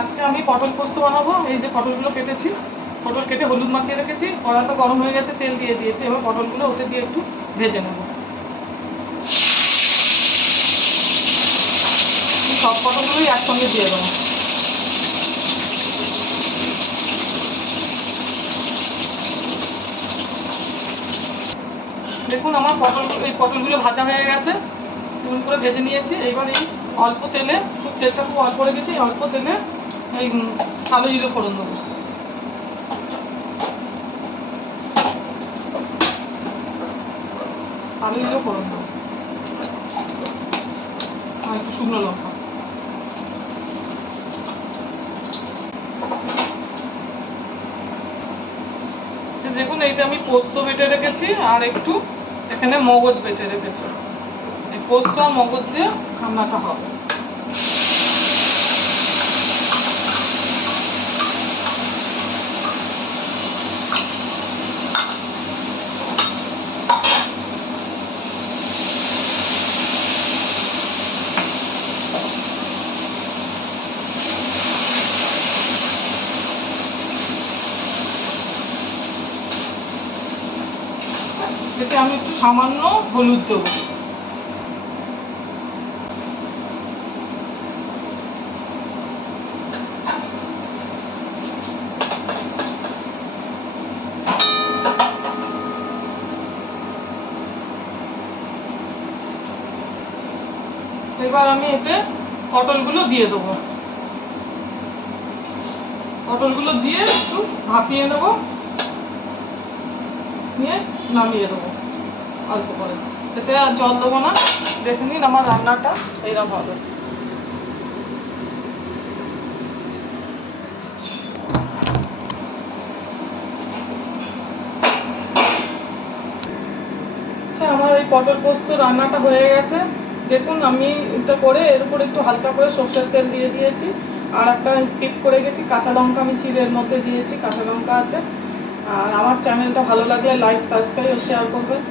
আজকে আমি পটল পোস্ত বানাবো। এই যে পটলগুলো কেটেছি, পটল কেটে হলুদ মাখিয়ে রেখেছি, কড়াটা গরম হয়ে গেছে, তেল দিয়ে দিয়েছি। এবার পটলগুলো ওতে দিয়ে একটু ভেজে নেব। সব পটলগুলোই একসঙ্গে দিয়ে দেবো। দেখুন আমার পটলগুলো ভাজা হয়ে গেছে, এমন করে ভেজে নিয়েছি। এইবার এই অল্প তেলে, তেলটা খুব অল্প রেখেছি, অল্প তেলে এই কালো জিরে ফোড়ন দেবো। কালো জিরে ফোড়ন দেবো আর একটু শুকনো লঙ্কা। দেখুন এইটা আমি পোস্ত বেটে রেখেছি আর একটু এখানে মগজ বেটে রেখেছি। এই পোস্ত আর মগজ দিয়ে রান্নাটা হবে। এতে আমি একটু সামান্য হলুদ দেবো। এবার আমি এতে পটলগুলো দিয়ে দেবো। পটলগুলো দিয়ে একটু ভাপিয়ে নেবো, নিয়ে নামিয়ে দেবো অল্প করে। এতে আর জল দেবো না। দেখে নিন আমার রান্নাটা এইরকম হবে। আচ্ছা, আমার এই পটল পোস্ত রান্নাটা হয়ে গেছে। দেখুন আমি এটা করে এর উপর একটু হালকা করে সর্ষের তেল দিয়ে দিয়েছি। আর একটা স্কিপ করে গেছি, কাঁচা লঙ্কা আমি চিড়ে এর মধ্যে দিয়েছি, কাঁচা লঙ্কা আছে। আর আমার চ্যানেলটা ভালো লাগলে লাইক, সাবস্ক্রাইব ও শেয়ার করবেন।